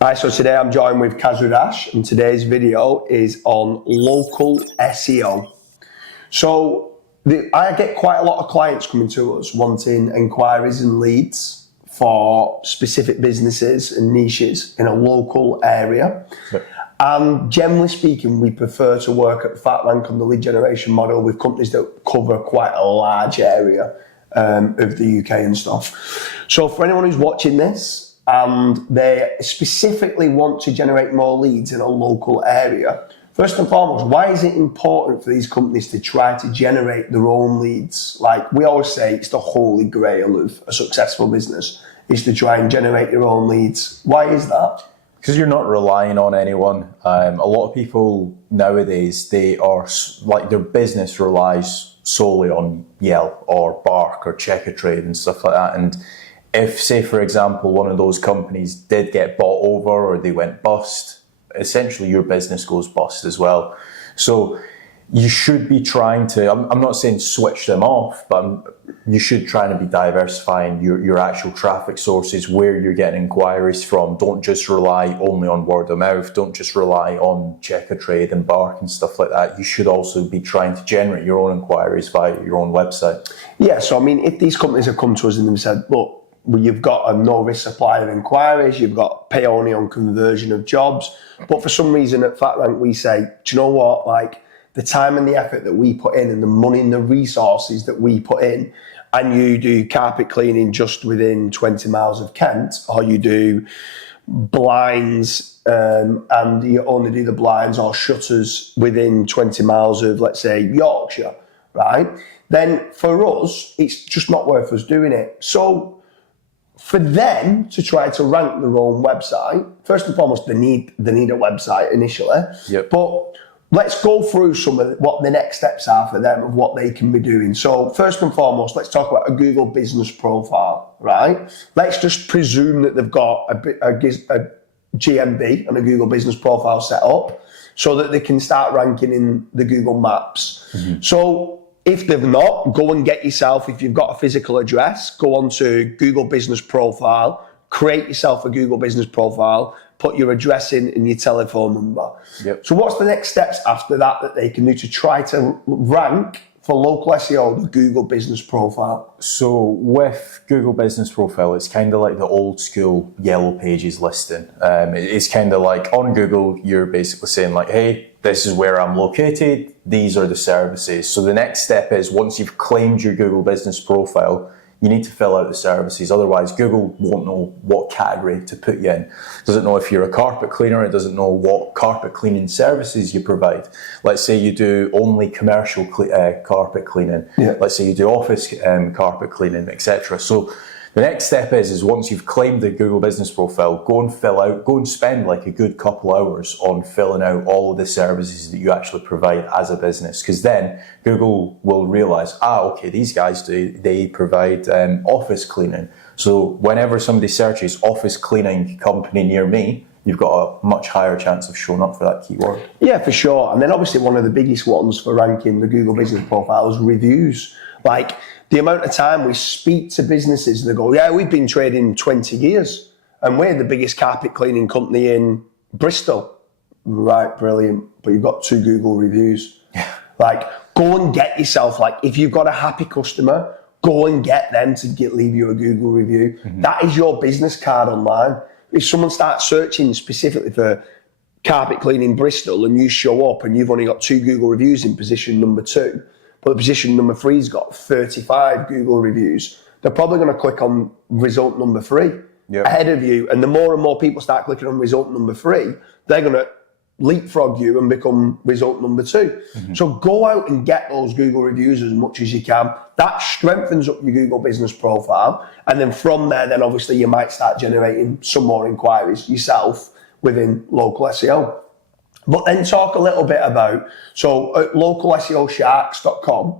Hi, so today I'm joined with Kasra, and today's video is on local SEO. So I get quite a lot of clients coming to us wanting enquiries and leads for specific businesses and niches in a local area. Yep. And generally speaking, we prefer to work at fat rank on the lead generation model with companies that cover quite a large area of the UK and stuff. So for anyone who's watching this, and they specifically want to generate more leads in a local area, first and foremost, why is it important for these companies to try to generate their own leads? Like we always say, it's the holy grail of a successful business, is to try and generate your own leads. Why is that? Because you're not relying on anyone. A lot of people nowadays, they are like their business relies solely on Yelp or Bark or Checkatrade and stuff like that. And if, say, for example, one of those companies did get bought over or they went bust, essentially your business goes bust as well. So you should be trying to, I'm not saying switch them off, but you should try to be diversifying your actual traffic sources, where you're getting inquiries from. Don't just rely only on word of mouth. Don't just rely on Checkatrade and Bark and stuff like that. You should also be trying to generate your own inquiries via your own website. Yeah, so I mean, if these companies have come to us and they've said, look, you've got a no-risk supply of inquiries, you've got pay only on conversion of jobs, but for some reason at FatRank we say, do you know what, like the time and the effort that we put in and the money and the resources that we put in, and you do carpet cleaning just within 20 miles of Kent, or you do blinds and you only do the blinds or shutters within 20 miles of, let's say, Yorkshire, right? Then for us, it's just not worth us doing it. So for them to try to rank their own website, first and foremost, they need a website initially. Yep. But let's go through some of what the next steps are for them of what they can be doing. So first and foremost, let's talk about a Google business profile, right? Let's just presume that they've got a GMB and a Google business profile set up so that they can start ranking in the Google Maps. Mm-hmm. So if they've not, go and get yourself, if you've got a physical address, go onto Google Business Profile, create yourself a Google Business Profile, put your address in and your telephone number. Yep. So what's the next steps after that they can do to try to rank for local SEO, the Google Business Profile? So with Google Business Profile, it's kind of like the old school Yellow Pages listing. It's kind of like on Google, you're basically saying like, hey, this is where I'm located, these are the services. So the next step is, once you've claimed your Google Business Profile, you need to fill out the services. Otherwise, Google won't know what category to put you in. It doesn't know if you're a carpet cleaner. It doesn't know what carpet cleaning services you provide. Let's say you do only commercial carpet cleaning. Yeah. Let's say you do office carpet cleaning, etc. So the next step is once you've claimed the Google Business Profile, go and spend like a good couple hours on filling out all of the services that you actually provide as a business. Because then Google will realize, okay, these guys they provide office cleaning. So whenever somebody searches office cleaning company near me, you've got a much higher chance of showing up for that keyword. Yeah, for sure. And then obviously one of the biggest ones for ranking the Google Business Profile is reviews. Like the amount of time we speak to businesses and they go, yeah, we've been trading 20 years and we're the biggest carpet cleaning company in Bristol. Right, brilliant. But you've got 2 Google reviews. Yeah. Like go and get yourself, like if you've got a happy customer, go and get them to leave you a Google review. Mm-hmm. That is your business card online. If someone starts searching specifically for carpet cleaning Bristol and you show up and you've only got 2 Google reviews in position number 2, but position number 3's got 35 Google reviews, they're probably going to click on result number 3 ahead of you. And the more and more people start clicking on result number 3, they're going to leapfrog you and become result number 2. Mm-hmm. So go out and get those Google reviews as much as you can. That strengthens up your Google Business Profile. And then from there, then obviously you might start generating some more inquiries yourself within local SEO. But then talk a little bit about, so at localseosharks.com,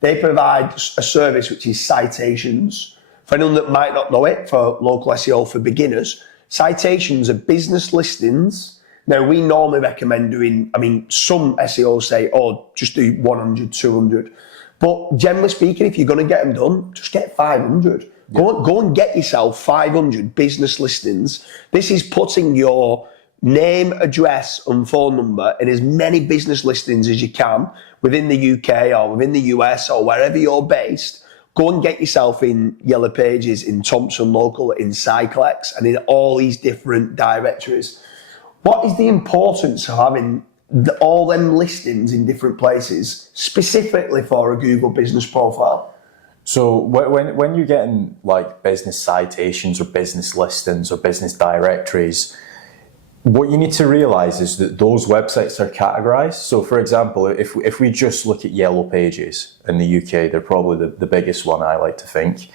they provide a service which is citations. For anyone that might not know it, for local SEO for beginners, citations are business listings. Now, we normally recommend doing, some SEOs say, just do 100, 200. But generally speaking, if you're going to get them done, just get 500. Go and get yourself 500 business listings. This is putting your name, address, and phone number in as many business listings as you can within the UK or within the US or wherever you're based. Go and get yourself in Yellow Pages, in Thompson Local, in Cyclex, and in all these different directories. What is the importance of having all them listings in different places, specifically for a Google business profile? So when you're getting like business citations or business listings or business directories, what you need to realize is that those websites are categorized. So for example, if we just look at Yellow Pages in the UK, they're probably the biggest one, I like to think.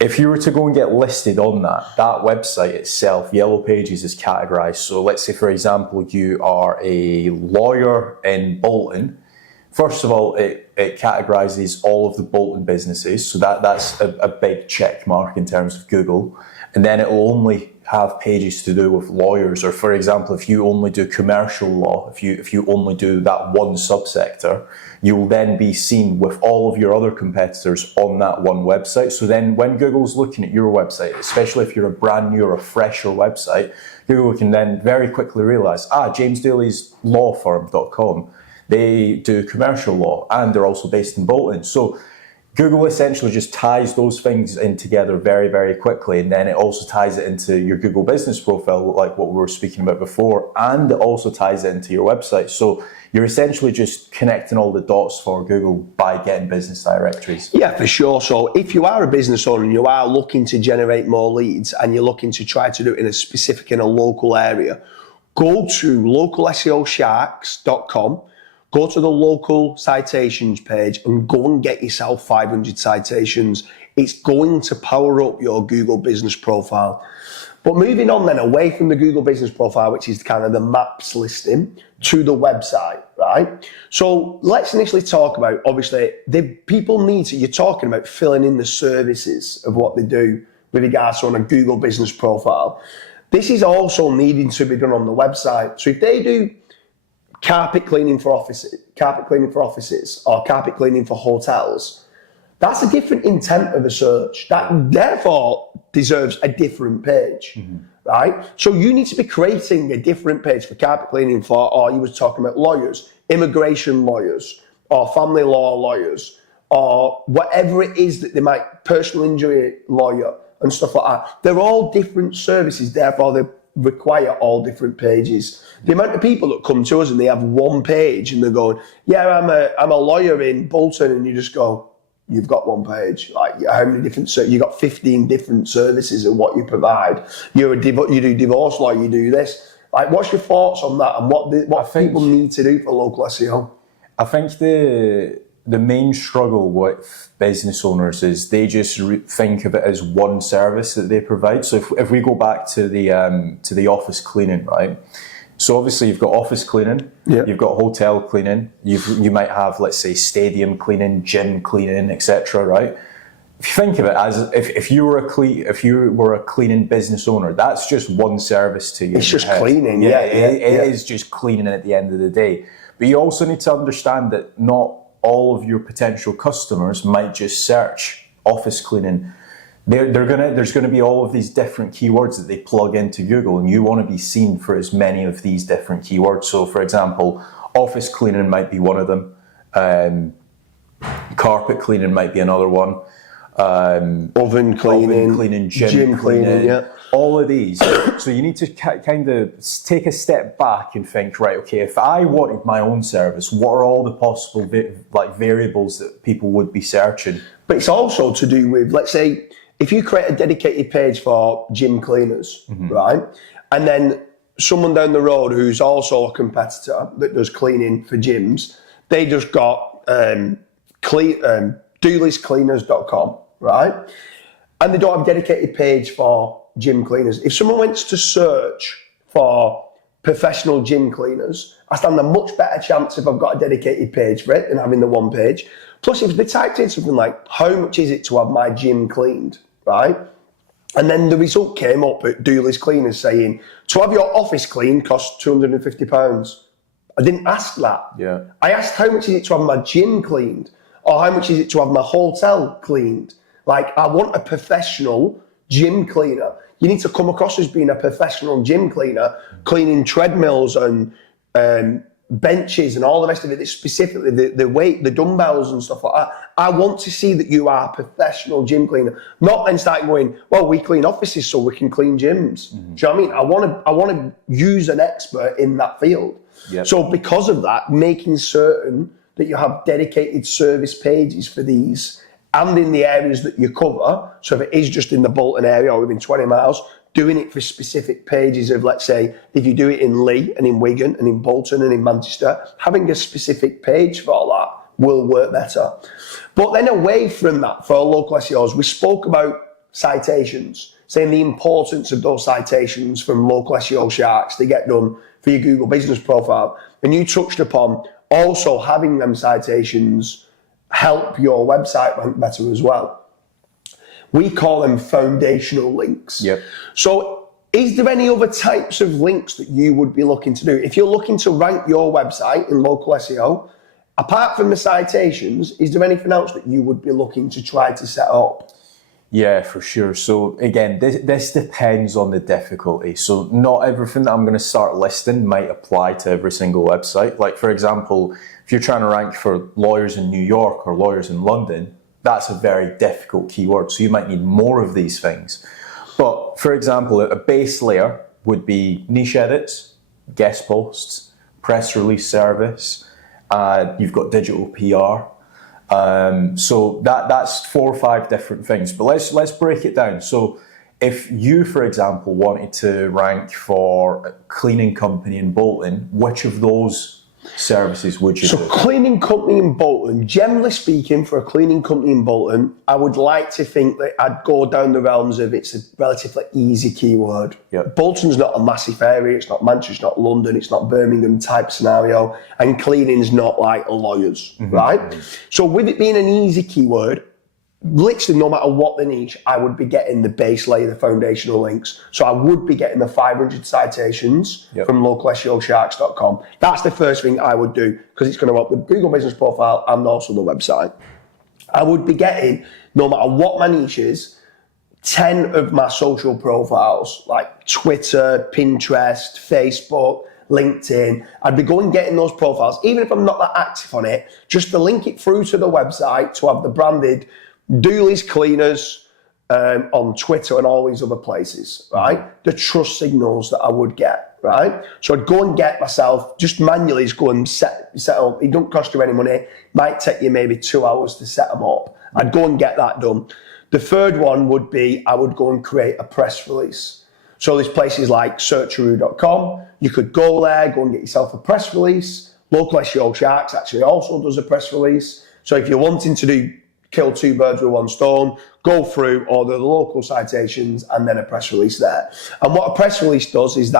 If you were to go and get listed on that website itself, Yellow Pages is categorized. So let's say, for example, you are a lawyer in Bolton. First of all, it categorizes all of the Bolton businesses. So that's a big check mark in terms of Google. And then it will only have pages to do with lawyers, or for example, if you only do commercial law, if you only do that one subsector, you will then be seen with all of your other competitors on that one website. So then when Google's looking at your website, especially if you're a brand new or a fresher website, Google can then very quickly realize, James Dooley's lawfirm.com, they do commercial law and they're also based in Bolton. So Google essentially just ties those things in together very, very quickly, and then it also ties it into your Google business profile, like what we were speaking about before, and it also ties it into your website. So you're essentially just connecting all the dots for Google by getting business directories. Yeah, for sure. So if you are a business owner and you are looking to generate more leads and you're looking to try to do it in a local area, go to localseosharks.com. Go to the local citations page and go and get yourself 500 citations. It's going to power up your Google business profile. But moving on then away from the Google business profile, which is kind of the maps listing, to the website, right? So let's initially talk about, obviously, you're talking about filling in the services of what they do with regards to on a Google business profile. This is also needing to be done on the website. So if they do carpet cleaning for offices or carpet cleaning for hotels, that's a different intent of a search. That therefore deserves a different page, right? So you need to be creating a different page for carpet cleaning or you was talking about lawyers, immigration lawyers, or family law lawyers, or whatever it is that they might, personal injury lawyer and stuff like that. They're all different services, therefore they require all different pages. The amount of people that come to us and they have one page and they're going, I'm a lawyer in Bolton, and you just go, you've got one page. Like, how many different, you got 15 different services of what you provide. You do divorce law, you do this. Like, what's your thoughts on that and what people need to do for local SEO? I think the main struggle with business owners is they just think of it as one service that they provide. So if we go back to the office cleaning, right? So obviously you've got office cleaning, you've got hotel cleaning, you might have, let's say, stadium cleaning, gym cleaning, etc. Right? If you think of it as if you were a cleaning business owner, that's just one service to you. It's just cleaning, it is just cleaning at the end of the day. But you also need to understand that not all of your potential customers might just search office cleaning. There's going to be all of these different keywords that they plug into Google, and you want to be seen for as many of these different keywords. So, for example, office cleaning might be one of them. Carpet cleaning might be another one. Oven cleaning, gym cleaning, all of these. So you need to kind of take a step back and think, right, okay, if I wanted my own service, what are all the possible variables that people would be searching? But it's also to do with, let's say, if you create a dedicated page for gym cleaners, right, and then someone down the road who's also a competitor that does cleaning for gyms, they just got Dooley'sCleaners.com, right? And they don't have a dedicated page for gym cleaners. If someone wants to search for professional gym cleaners, I stand a much better chance if I've got a dedicated page for it than having the one page. Plus, if they typed in something like, how much is it to have my gym cleaned, right? And then the result came up at Dooley's Cleaners saying, to have your office cleaned costs £250. I didn't ask that. Yeah. I asked, how much is it to have my gym cleaned? Or how much is it to have my hotel cleaned? Like, I want a professional gym cleaner. You need to come across as being a professional gym cleaner, cleaning treadmills and benches and all the rest of it. It's specifically the weight, the dumbbells and stuff like that. I want to see that you are a professional gym cleaner, not then start going, well, we clean offices so we can clean gyms. Do you know what I mean? I want to use an expert in that field. Yep. So because of that, making certain that you have dedicated service pages for these and in the areas that you cover. So if it is just in the Bolton area or within 20 miles, doing it for specific pages of, let's say, if you do it in Leigh and in Wigan and in Bolton and in Manchester, having a specific page for all that will work better. But then away from that, for our local SEOs, we spoke about citations, saying the importance of those citations from local SEO sharks to get done for your Google business profile. And you touched upon also having them citations help your website rank better as well. We call them foundational links. Yep. So is there any other types of links that you would be looking to do? If you're looking to rank your website in local SEO, apart from the citations, is there anything else that you would be looking to try to set up? Yeah, for sure. So again, this depends on the difficulty. So not everything that I'm going to start listing might apply to every single website. Like, for example, if you're trying to rank for lawyers in New York or lawyers in London, that's a very difficult keyword. So you might need more of these things. But for example, a base layer would be niche edits, guest posts, press release service, you've got digital PR. So that's 4 or 5 different things, but let's break it down. So if you, for example, wanted to rank for a cleaning company in Bolton, which of those services would you do? So cleaning company in Bolton, generally speaking, for a cleaning company in Bolton, I would like to think that I'd go down the realms of it's a relatively easy keyword. Yep. Bolton's not a massive area, it's not Manchester, it's not London, it's not Birmingham type scenario, and cleaning's not like lawyers, right? So with it being an easy keyword, literally no matter what the niche, I would be getting the base layer, the foundational links. So I would be getting the 500 citations from localseosharks.com. That's the first thing I would do because it's going to help the Google business profile and also the website. I would be getting, no matter what my niche is, 10 of my social profiles like Twitter, Pinterest, Facebook, LinkedIn. I'd be going getting those profiles, even if I'm not that active on it, just to link it through to the website to have the branded Dooley's Cleaners on Twitter and all these other places, right? The trust signals that I would get, right? So I'd go and get myself, just manually just go and set up. It don't cost you any money. Might take you maybe 2 hours to set them up. I'd go and get that done. The third one would be, I would go and create a press release. So there's places like searcheroo.com. You could go there, go and get yourself a press release. Local SEO Sharks actually also does a press release. So if you're wanting to kill 2 birds with 1 stone, go through all the local citations and then a press release there. And what a press release does is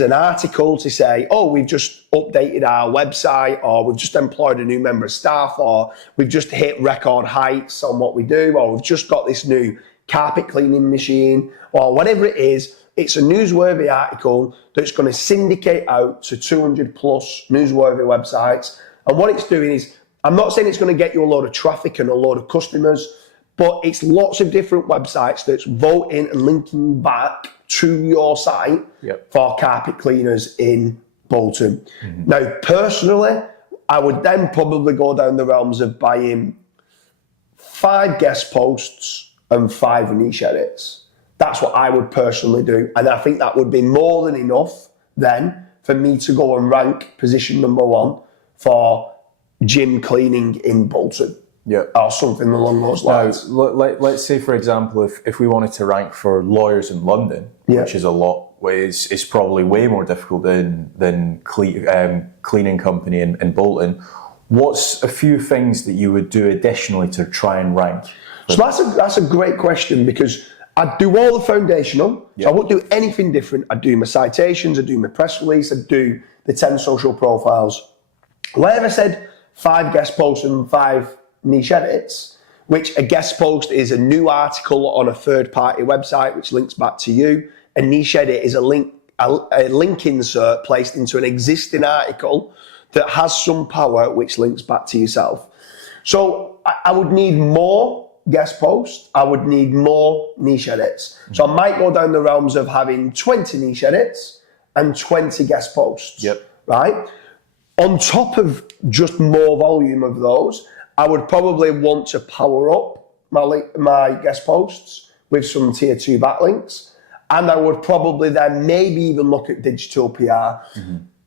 an article to say, oh, we've just updated our website, or we've just employed a new member of staff, or we've just hit record heights on what we do, or we've just got this new carpet cleaning machine, or whatever it is. It's a newsworthy article that's going to syndicate out to 200 plus newsworthy websites. And what it's doing is, I'm not saying it's going to get you a load of traffic and a load of customers, but it's lots of different websites that's voting and linking back to your site for carpet cleaners in Bolton. Now, personally, I would then probably go down the realms of buying 5 guest posts and 5 niche edits. That's what I would personally do. And I think that would be more than enough then for me to go and rank position number 1 for gym cleaning in Bolton, or something along those lines. Now, let's say, for example, if we wanted to rank for lawyers in London, which is is probably way more difficult than cleaning company in Bolton. What's a few things that you would do additionally to try and rank? So that's a great question, because I'd do all the foundational. So I wouldn't do anything different. I'd do my citations, I'd do my press release, I'd do the 10 social profiles. Wherever I said 5 guest posts and 5 niche edits, which a guest post is a new article on a third-party website which links back to you. A niche edit is a link insert placed into an existing article that has some power which links back to yourself. So I would need more guest posts, I would need more niche edits. So I might go down the realms of having 20 niche edits and 20 guest posts, right? On top of just more volume of those, I would probably want to power up my guest posts with some tier 2 backlinks. And I would probably then maybe even look at digital PR.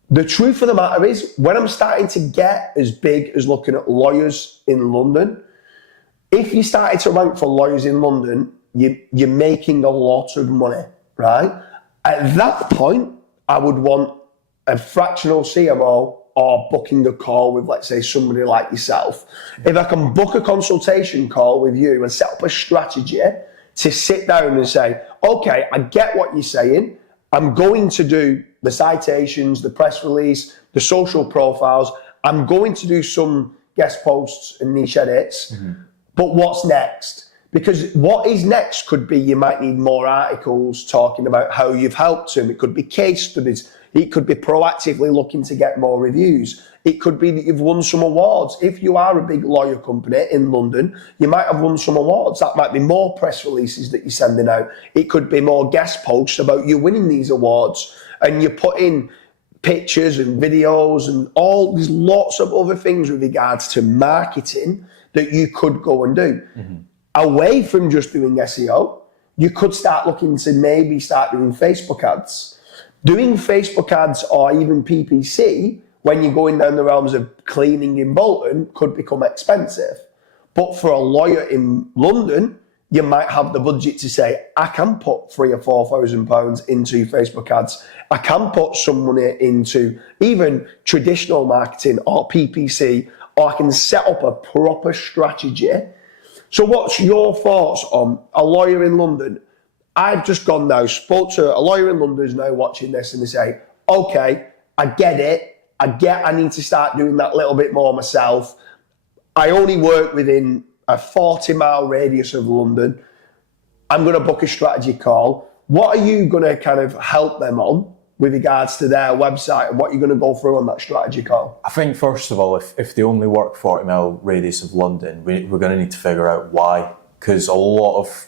The truth of the matter is, when I'm starting to get as big as looking at lawyers in London, if you started to rank for lawyers in London, you're making a lot of money, right? At that point, I would want a fractional CMO or booking a call with, let's say, somebody like yourself. If I can book a consultation call with you and set up a strategy to sit down and say, okay, I get what you're saying. I'm going to do the citations, the press release, the social profiles. I'm going to do some guest posts and niche edits. But what's next? Because what is next could be you might need more articles talking about how you've helped them. It could be case studies. It could be proactively looking to get more reviews. It could be that you've won some awards. If you are a big lawyer company in London, you might have won some awards. That might be more press releases that you're sending out. It could be more guest posts about you winning these awards. And you put in pictures and videos and all these lots of other things with regards to marketing that you could go and do. Away from just doing SEO, you could start looking to maybe start doing Facebook ads. Doing Facebook ads or even PPC when you're going down the realms of cleaning in Bolton could become expensive. But for a lawyer in London, you might have the budget to say, I can put £3,000 or £4,000 into Facebook ads. I can put some money into even traditional marketing or PPC, or I can set up a proper strategy. So what's your thoughts on a lawyer in London? I've just gone now, spoke to a lawyer in London who's now watching this, and they say, okay, I get it. I need to start doing that little bit more myself. I only work within a 40-mile radius of London. I'm going to book a strategy call. What are you going to kind of help them on with regards to their website, and what you're going to go through on that strategy call? I think, first of all, if they only work 40-mile radius of London, we're going to need to figure out why. Because a lot of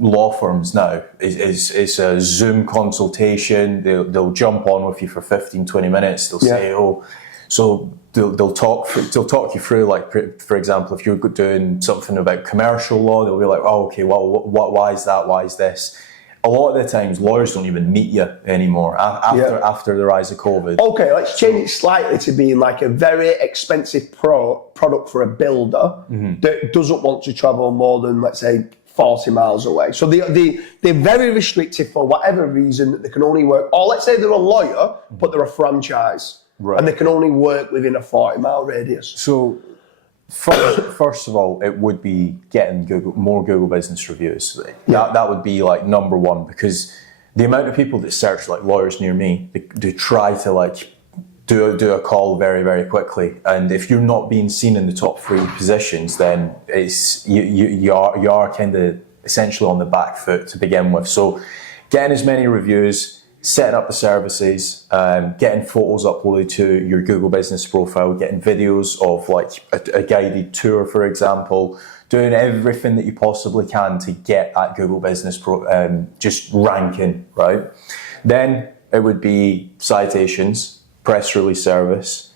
law firms now, it's a Zoom consultation. They'll jump on with you for 15, 20 minutes. They'll say, oh, so they'll talk you through, like, for example, if you're doing something about commercial law, they'll be like, oh, okay, well, why is that? Why is this? A lot of the times, lawyers don't even meet you anymore after the rise of COVID. Okay, let's change it slightly to being like a very expensive product for a builder that doesn't want to travel more than, let's say, 40 miles away. So they're very restrictive for whatever reason, that they can only work, or let's say they're a lawyer, but they're a franchise, and they can only work within a 40-mile radius. So first of all, it would be getting more Google business reviews. That would be like number one, because the amount of people that search like lawyers near me, they try to like do a call very, very quickly. And if you're not being seen in the top 3 positions, then it's you are kind of essentially on the back foot to begin with. So getting as many reviews, setting up the services, getting photos uploaded to your Google business profile, getting videos of like a guided tour, for example, doing everything that you possibly can to get that Google business just ranking, right? Then it would be citations, press release service,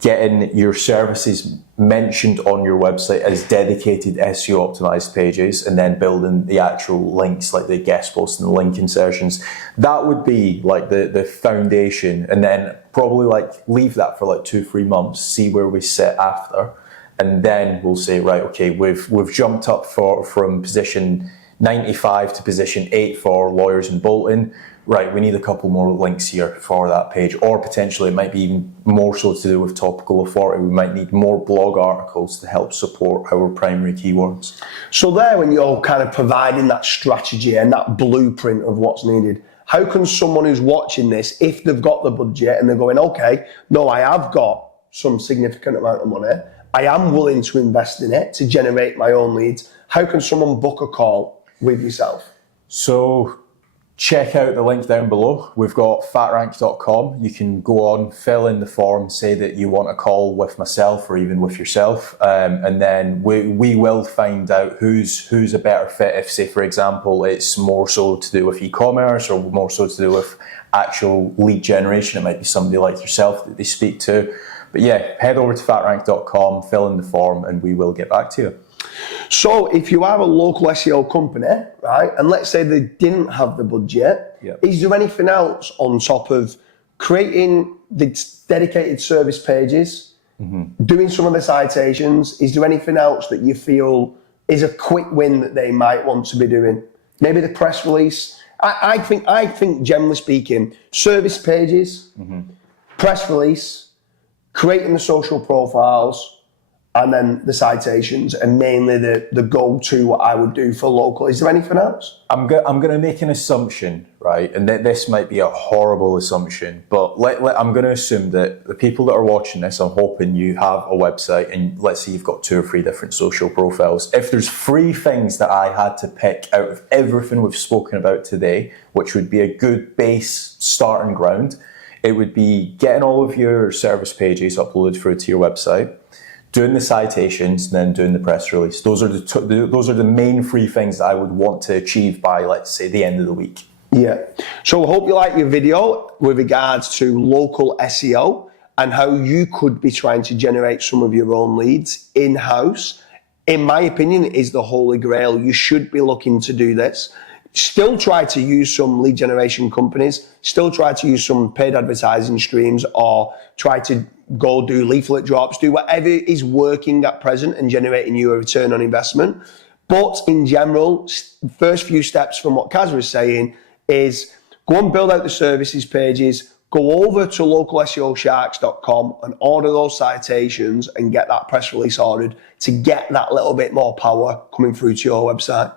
getting your services mentioned on your website as dedicated SEO optimized pages, and then building the actual links like the guest posts and the link insertions. That would be like the foundation, and then probably like leave that for like 2-3 months, see where we sit after, and then we'll say, right, okay, we've jumped up from position 95 to position 8 for lawyers in Bolton. Right, we need a couple more links here for that page, or potentially it might be even more so to do with topical authority. We might need more blog articles to help support our primary keywords. So there, when you're kind of providing that strategy and that blueprint of what's needed, how can someone who's watching this, if they've got the budget and they're going, okay, no, I have got some significant amount of money, I am willing to invest in it to generate my own leads, how can someone book a call with yourself? So check out the link down below. We've got fatrank.com. You can go on, fill in the form, say that you want a call with myself or even with yourself, and then we will find out who's a better fit. If, say, for example, it's more so to do with e-commerce or more so to do with actual lead generation, it might be somebody like yourself that they speak to. But yeah, head over to fatrank.com, fill in the form, and we will get back to you. So if you are a local SEO company, right, and let's say they didn't have the budget, is there anything else on top of creating the dedicated service pages, doing some of the citations? Is there anything else that you feel is a quick win that they might want to be doing? Maybe the press release. I think generally speaking, service pages, press release, creating the social profiles, and then the citations, and mainly the go-to what I would do for local. Is there anything else? I'm going to make an assumption, right? And this might be a horrible assumption, but I'm going to assume that the people that are watching this, I'm hoping you have a website, and let's say you've got 2 or 3 different social profiles. If there's 3 things that I had to pick out of everything we've spoken about today, which would be a good base starting ground, it would be getting all of your service pages uploaded through to your website, doing the citations, and then doing the press release. Those are the main 3 things that I would want to achieve by, let's say, the end of the week. Yeah. So I hope you like your video with regards to local SEO and how you could be trying to generate some of your own leads in-house. In my opinion, it is the holy grail. You should be looking to do this. Still try to use some lead generation companies, still try to use some paid advertising streams, or try to go do leaflet drops, do whatever is working at present and generating you a return on investment. But in general, first few steps from what Kasra is saying is go and build out the services pages, go over to localseosharks.com and order those citations and get that press release ordered to get that little bit more power coming through to your website.